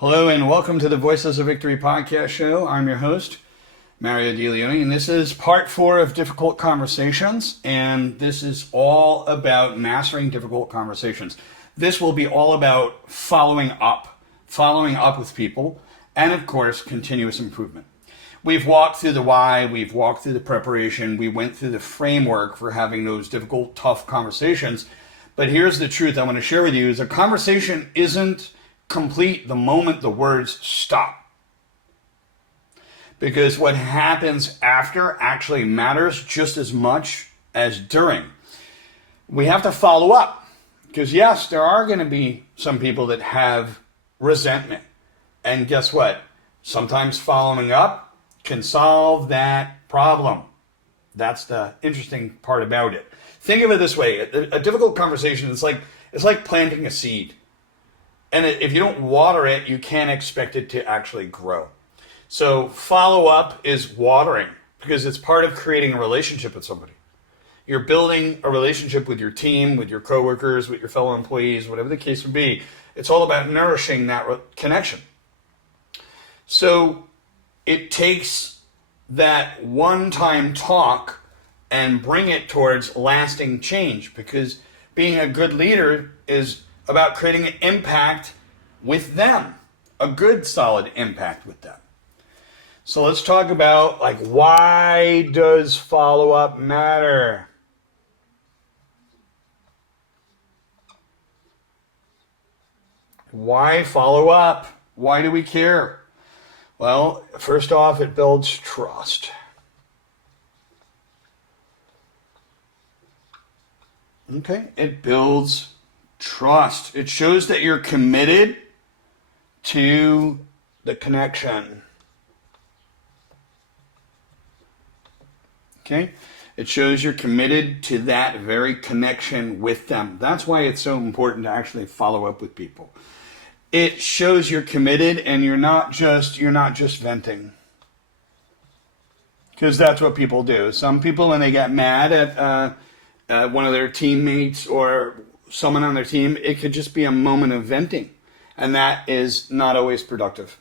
Hello and welcome to the Voices of Victory podcast show. I'm your host, Mario DeLeone, and this is part 4 of Difficult Conversations, and this is all about mastering difficult conversations. This will be all about following up with people, and of course, continuous improvement. We've walked through the why, we've walked through the preparation, we went through the framework for having those difficult, tough conversations, but here's the truth I want to share with you is a conversation isn't complete the moment the words stop. Because what happens after actually matters just as much as during. We have to follow up. Because yes, there are going to be some people that have resentment. And guess what? Sometimes following up can solve that problem. That's the interesting part about it. Think of it this way. A difficult conversation is like planting a seed. And if you don't water it, you can't expect it to actually grow. So follow up is watering because it's part of creating a relationship with somebody. You're building a relationship with your team, with your coworkers, with your fellow employees, whatever the case would be. It's all about nourishing that connection. So it takes that one-time talk and bring it towards lasting change because being a good leader is about creating an impact with them, a good solid impact with them. So let's talk about why does follow-up matter? Why follow up? Why do we care? Well, first off, it builds trust. Okay, it builds trust. It shows that you're committed to the connection. Okay? It shows you're committed to that very connection with them. That's why it's so important to actually follow up with people. It shows you're committed and you're not just venting. Because that's what people do. Some people, when they get mad at one of their teammates or someone on their team, it could just be a moment of venting, and that is not always productive.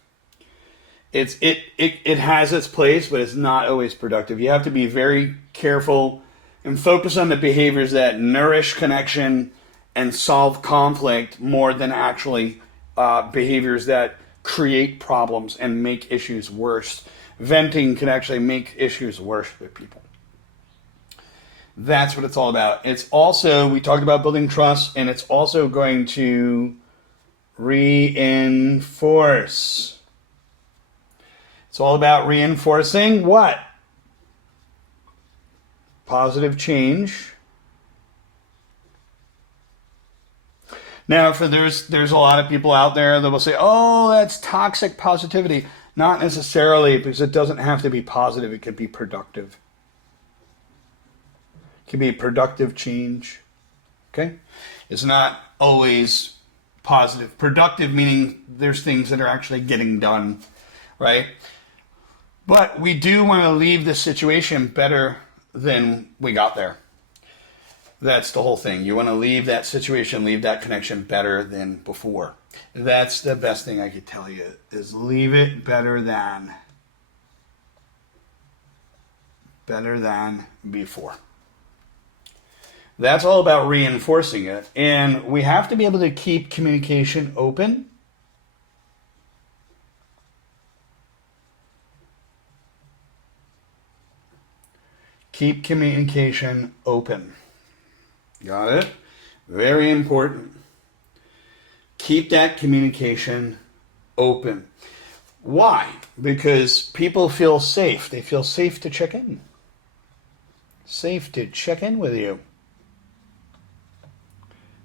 It has its place, but it's not always productive. You have to be very careful and focus on the behaviors that nourish connection and solve conflict more than actually behaviors that create problems and make issues worse. Venting can actually make issues worse with people. That's what it's all about. It's also, we talked about building trust, and it's also going to reinforce. It's all about reinforcing what? Positive change. Now, there's a lot of people out there that will say, oh, that's toxic positivity. Not necessarily, because it doesn't have to be positive. It could be productive. Can be productive change. Okay? It's not always positive. Productive meaning there's things that are actually getting done, right? But we do want to leave the situation better than we got there. That's the whole thing. You want to leave that situation, leave that connection better than before. That's the best thing I could tell you is leave it better than before. That's all about reinforcing it. And we have to be able to keep communication open. Keep communication open. Got it? Very important. Keep that communication open. Why? Because people feel safe. They feel safe to check in. Safe to check in with you.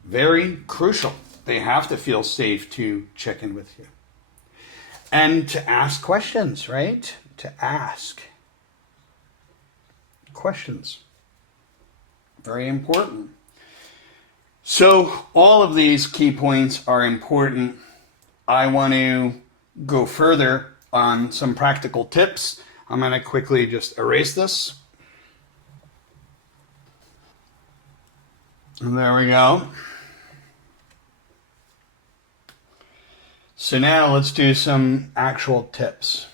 Very crucial. They have to feel safe to check in with you. And to ask questions, right? To ask questions. Very important. So all of these key points are important. I want to go further on some practical tips. I'm going to quickly just erase this. And there we go. So now let's do some actual tips.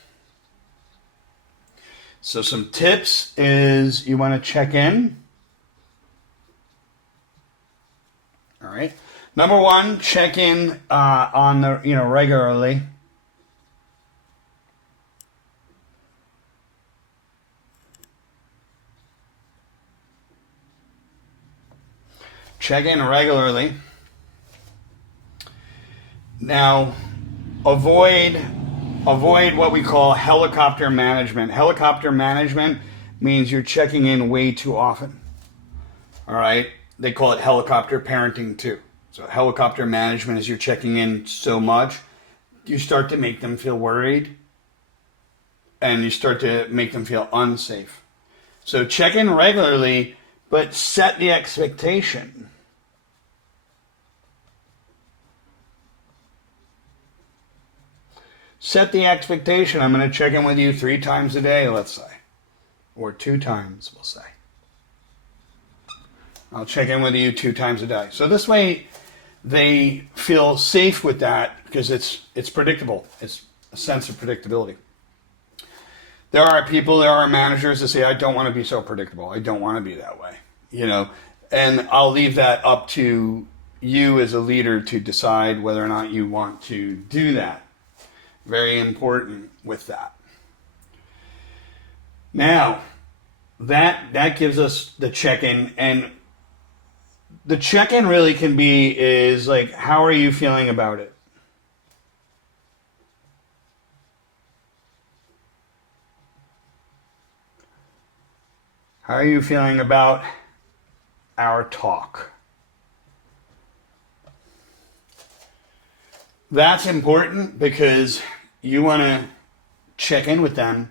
So some tips is you want to check in. All right. Number one, check in on the regularly. Check in regularly. Now, avoid what we call helicopter management. Helicopter management means you're checking in way too often. All right? They call it helicopter parenting too. So helicopter management is you're checking in so much, you start to make them feel worried and you start to make them feel unsafe. So check in regularly, but set the expectation. Set the expectation. I'm going to check in with you 3 times a day, let's say. Or 2 times, we'll say. I'll check in with you 2 times a day. So this way they feel safe with that because it's predictable. It's a sense of predictability. There are managers that say, I don't want to be so predictable. I don't want to be that way. And I'll leave that up to you as a leader to decide whether or not you want to do that. Very important with that. Now, that gives us the check-in, and the check-in really can be is like, how are you feeling about it? How are you feeling about our talk? That's important because you want to check in with them.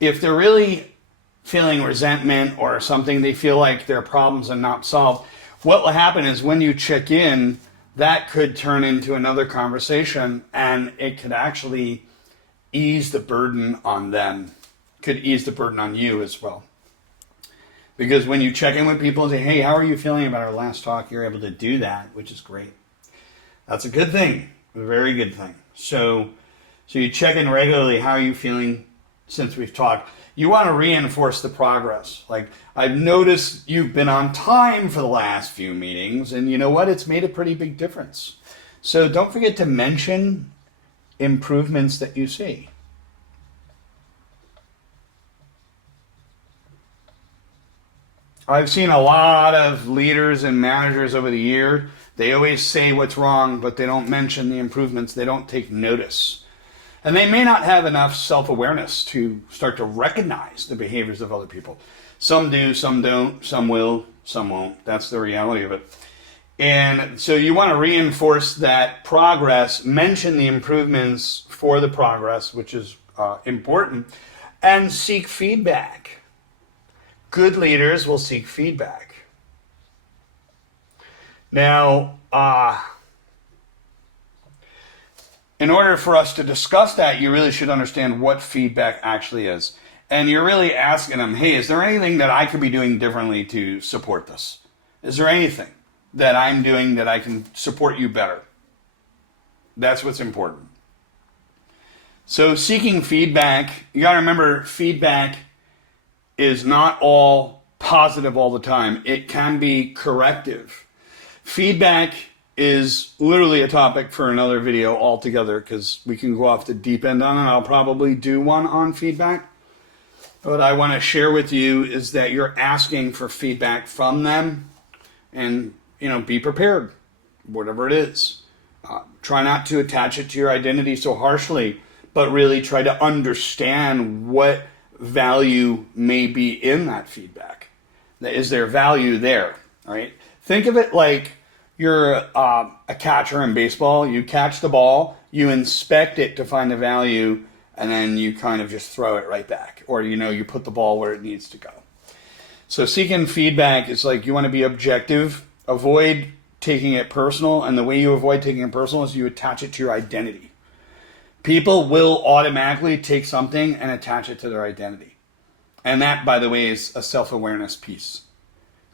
If they're really feeling resentment or something, they feel like their problems are not solved, what will happen is when you check in, that could turn into another conversation and it could actually ease the burden on them. Could ease the burden on you as well. Because when you check in with people and say, hey, how are you feeling about our last talk? You're able to do that, which is great. That's a good thing, a very good thing. So you check in regularly, how are you feeling since we've talked? You want to reinforce the progress. Like, I've noticed you've been on time for the last few meetings, and you know what? It's made a pretty big difference. So don't forget to mention improvements that you see. I've seen a lot of leaders and managers over the year. They always say what's wrong, but they don't mention the improvements. They don't take notice. And they may not have enough self-awareness to start to recognize the behaviors of other people. Some do, some don't, some will, some won't. That's the reality of it. And so you want to reinforce that progress, mention the improvements for the progress, which is important, and seek feedback. Good leaders will seek feedback. Now, in order for us to discuss that, you really should understand what feedback actually is. And you're really asking them, hey, is there anything that I could be doing differently to support this? Is there anything that I'm doing that I can support you better? That's what's important. So seeking feedback, you got to remember feedback is not all positive all the time. It can be corrective. Feedback is literally a topic for another video altogether because we can go off the deep end on it. I'll probably do one on feedback. What I want to share with you is that you're asking for feedback from them and, be prepared, whatever it is. Try not to attach it to your identity so harshly, but really try to understand what value may be in that feedback. Is there value there? All right. Think of it like you're a catcher in baseball. You catch the ball, you inspect it to find the value, and then you kind of just throw it right back. Or, you put the ball where it needs to go. So seeking feedback is like you want to be objective, avoid taking it personal, and the way you avoid taking it personal is you attach it to your identity. People will automatically take something and attach it to their identity. And that, by the way, is a self-awareness piece.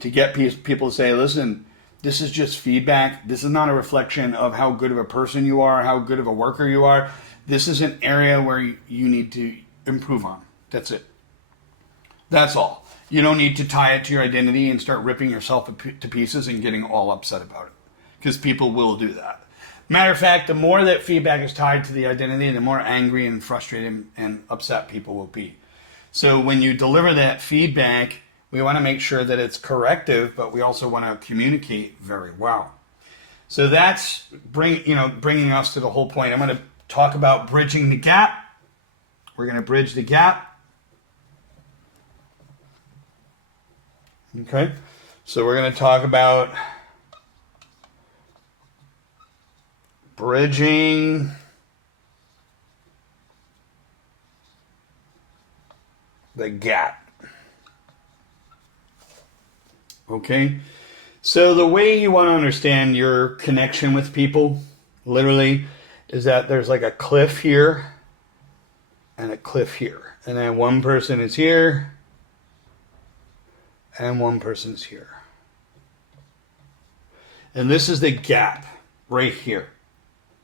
To get people to say, listen, This is just feedback. This is not a reflection of how good of a person you are, how good of a worker you are. This is an area where you need to improve on. That's it. That's all. You don't need to tie it to your identity and start ripping yourself to pieces and getting all upset about it, because people will do that. Matter of fact, the more that feedback is tied to the identity, the more angry and frustrated and upset people will be. So when you deliver that feedback, we want to make sure that it's corrective, but we also want to communicate very well. So that's bringing us to the whole point. I'm going to talk about bridging the gap. We're going to bridge the gap. Okay, so we're going to talk about bridging the gap. Okay, so the way you want to understand your connection with people, literally, is that there's like a cliff here and a cliff here. And then one person is here and one person's here. And this is the gap right here.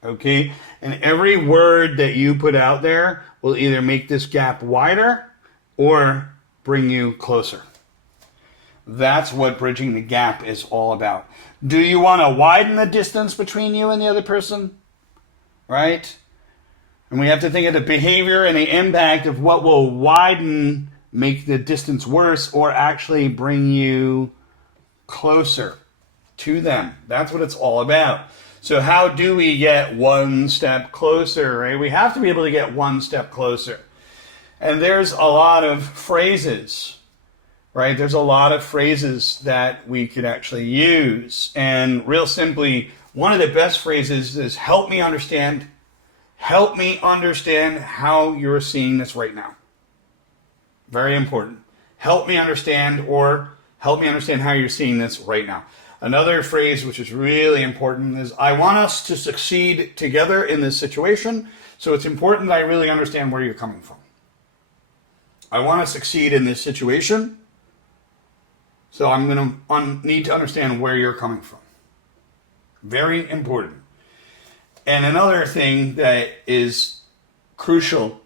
Okay? And every word that you put out there will either make this gap wider or bring you closer. That's what bridging the gap is all about. Do you want to widen the distance between you and the other person? Right? And we have to think of the behavior and the impact of what will widen, make the distance worse, or actually bring you closer to them. That's what it's all about. So how do we get one step closer, right? We have to be able to get one step closer. And there's a lot of phrases, right? There's a lot of phrases that we could actually use. And real simply, one of the best phrases is help me understand. Help me understand how you're seeing this right now. Very important. Help me understand, or help me understand how you're seeing this right now. Another phrase which is really important is, I want us to succeed together in this situation, so it's important that I really understand where you're coming from. I want to succeed in this situation, so I'm going to need to understand where you're coming from. Very important. And another thing that is crucial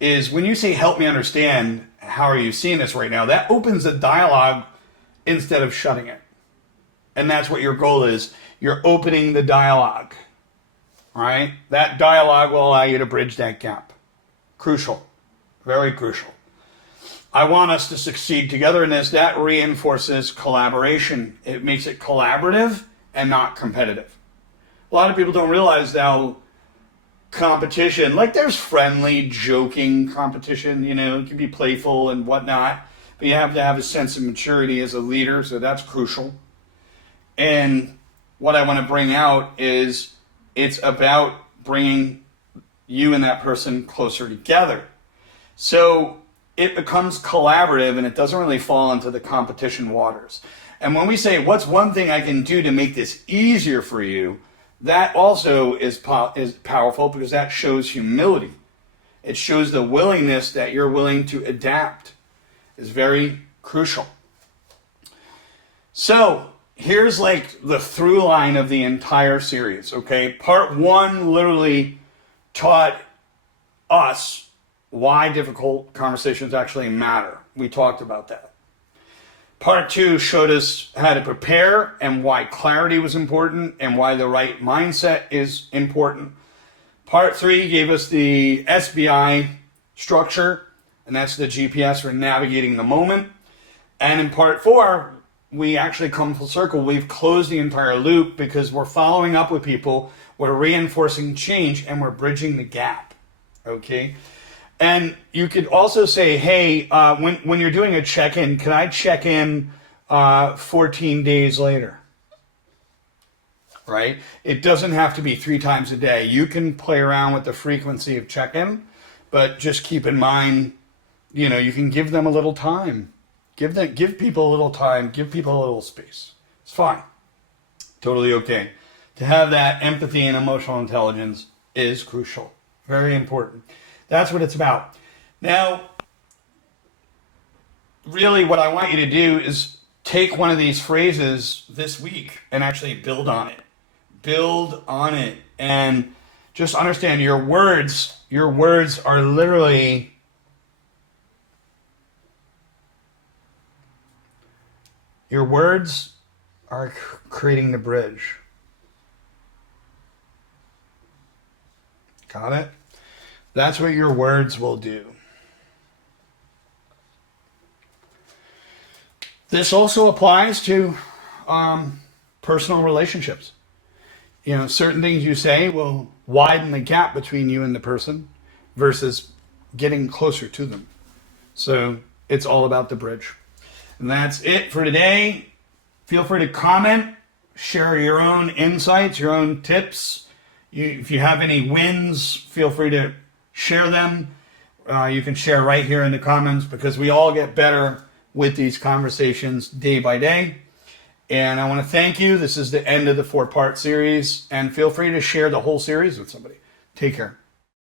is when you say, help me understand, how are you seeing this right now? That opens a dialogue instead of shutting it. And that's what your goal is. You're opening the dialogue. All right? That dialogue will allow you to bridge that gap. Crucial. Very crucial. I want us to succeed together in this. That reinforces collaboration. It makes it collaborative and not competitive. A lot of people don't realize how competition, like there's friendly, joking competition, it can be playful and whatnot, but you have to have a sense of maturity as a leader, so that's crucial. And what I want to bring out is it's about bringing you and that person closer together. So it becomes collaborative and it doesn't really fall into the competition waters. And when we say, what's one thing I can do to make this easier for you, that also is powerful because that shows humility. It shows the willingness that you're willing to adapt. Is very crucial. So here's like the through line of the entire series, okay? Part 1 literally taught us why difficult conversations actually matter. We talked about that. Part 2 showed us how to prepare and why clarity was important and why the right mindset is important. Part 3 gave us the SBI structure, and that's the GPS for navigating the moment. And in Part 4, we actually come full circle. We've closed the entire loop because we're following up with people, we're reinforcing change, and we're bridging the gap, okay? And you could also say, hey, when you're doing a check-in, can I check in 14 days later? Right? It doesn't have to be 3 times a day. You can play around with the frequency of check-in, but just keep in mind, you can give them a little time. Give people a little time. Give people a little space. It's fine. Totally okay. To have that empathy and emotional intelligence is crucial. Very important. That's what it's about. Now, really what I want you to do is take one of these phrases this week and actually build on it. Build on it. And just understand your words are literally your words are creating the bridge. Got it? That's what your words will do. This also applies to personal relationships. You know, certain things you say will widen the gap between you and the person versus getting closer to them. So it's all about the bridge. And that's it for today. Feel free to comment, share your own insights, your own tips. If you have any wins, feel free to share them. You can share right here in the comments, because we all get better with these conversations day by day. And I want to thank you. This is the end of the 4-part series, and feel free to share the whole series with somebody. Take care.